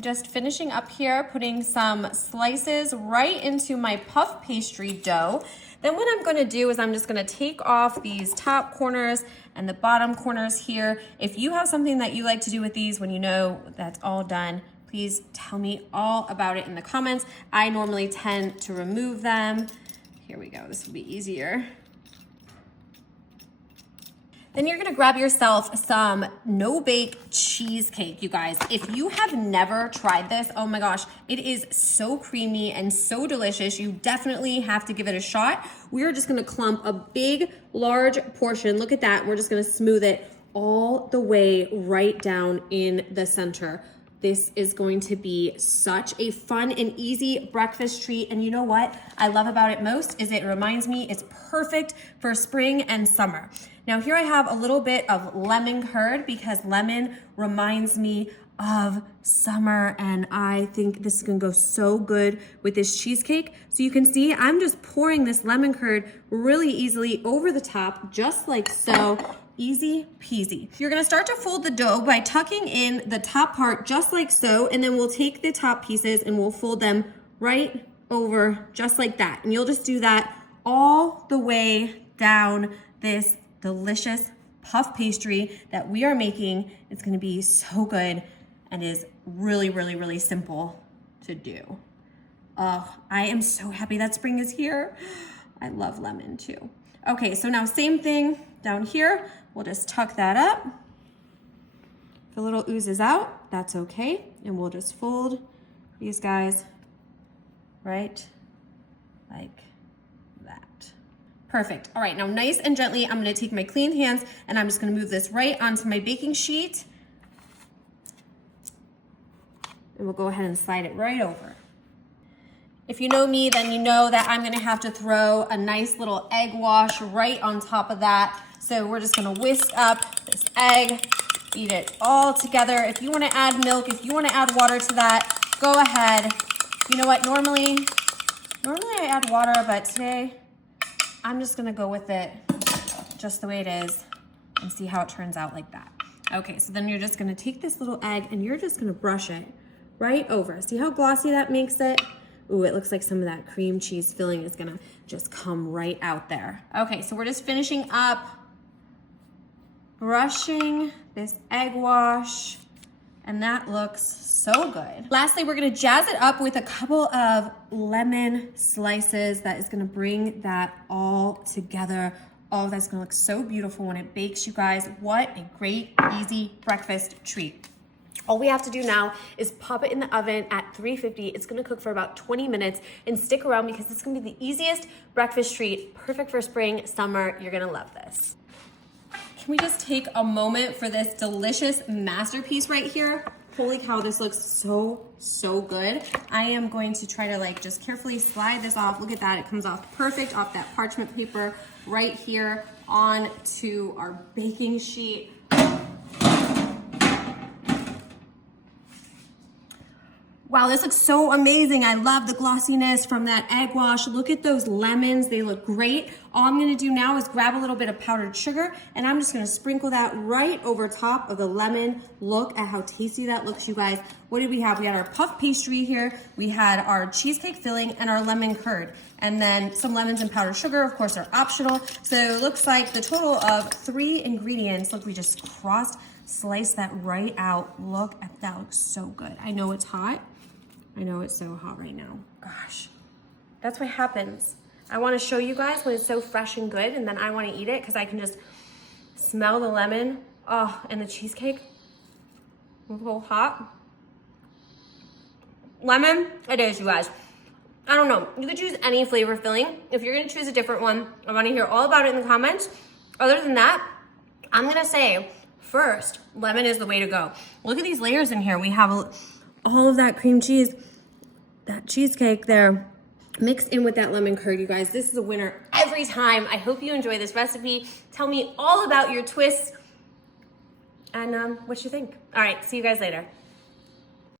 Just finishing up here, putting some slices right into my puff pastry dough. Then what I'm gonna do is I'm just gonna take off these top corners and the bottom corners here. If you have something that you like to do with these when you know that's all done, please tell me all about it in the comments. I normally tend to remove them. Here we go, this will be easier. Then you're gonna grab yourself some no-bake cheesecake, you guys. If you have never tried this, oh my gosh, it is so creamy and so delicious. You definitely have to give it a shot. We're just gonna clump a big, large portion. Look at that, we're just gonna smooth it all the way right down in the center. This is going to be such a fun and easy breakfast treat. And you know what I love about it most is it reminds me it's perfect for spring and summer. Now here I have a little bit of lemon curd because lemon reminds me of summer, and I think this is gonna go so good with this cheesecake. So you can see I'm just pouring this lemon curd really easily over the top, just like so. Easy peasy. You're gonna start to fold the dough by tucking in the top part just like so, and then we'll take the top pieces and we'll fold them right over just like that. And you'll just do that all the way down this delicious puff pastry that we are making. It's gonna be so good and is really, really, really simple to do. Oh, I am so happy that spring is here. I love lemon too. Okay, so now same thing down here. We'll just tuck that up. If a little oozes out, that's okay. And we'll just fold these guys right like that. Perfect. All right, now nice and gently, I'm gonna take my clean hands and I'm just gonna move this right onto my baking sheet. And we'll go ahead and slide it right over. If you know me, then you know that I'm gonna have to throw a nice little egg wash right on top of that. So we're just gonna whisk up this egg, beat it all together. If you wanna add milk, if you wanna add water to that, go ahead. You know what, normally I add water, but today I'm just gonna go with it just the way it is and see how it turns out like that. Okay, so then you're just gonna take this little egg and you're just gonna brush it right over. See how glossy that makes it? Ooh, it looks like some of that cream cheese filling is gonna just come right out there. Okay, so we're just finishing up brushing this egg wash, and that looks so good. Lastly, we're gonna jazz it up with a couple of lemon slices. That is gonna bring that all together. All of that's gonna look so beautiful when it bakes, you guys. What a great, easy breakfast treat. All we have to do now is pop it in the oven at 350. It's gonna cook for about 20 minutes, and stick around because it's gonna be the easiest breakfast treat, perfect for spring, summer. You're gonna love this. Can we just take a moment for this delicious masterpiece right here? Holy cow, this looks so, so good. I am going to try to just carefully slide this off. Look at that, it comes off perfect off that parchment paper right here onto our baking sheet. Wow, this looks so amazing. I love the glossiness from that egg wash. Look at those lemons, they look great. All I'm gonna do now is grab a little bit of powdered sugar and I'm just gonna sprinkle that right over top of the lemon. Look at how tasty that looks, you guys. What did we have? We had our puff pastry here, we had our cheesecake filling and our lemon curd. And then some lemons and powdered sugar, of course, are optional. So it looks like the total of 3 ingredients. Look, we just slice that right out. Look at that, looks so good. I know it's hot. I know it's so hot right now. Gosh, that's what happens. I wanna show you guys when it's so fresh and good, and then I wanna eat it because I can just smell the lemon, and the cheesecake. A little hot. Lemon, it is, you guys. I don't know, you could choose any flavor filling. If you're gonna choose a different one, I wanna hear all about it in the comments. Other than that, I'm gonna say, first, lemon is the way to go. Look at these layers in here. We have all of that cream cheese, that cheesecake there, mixed in with that lemon curd, you guys. This is a winner every time. I hope you enjoy this recipe. Tell me all about your twists and what you think. All right, see you guys later.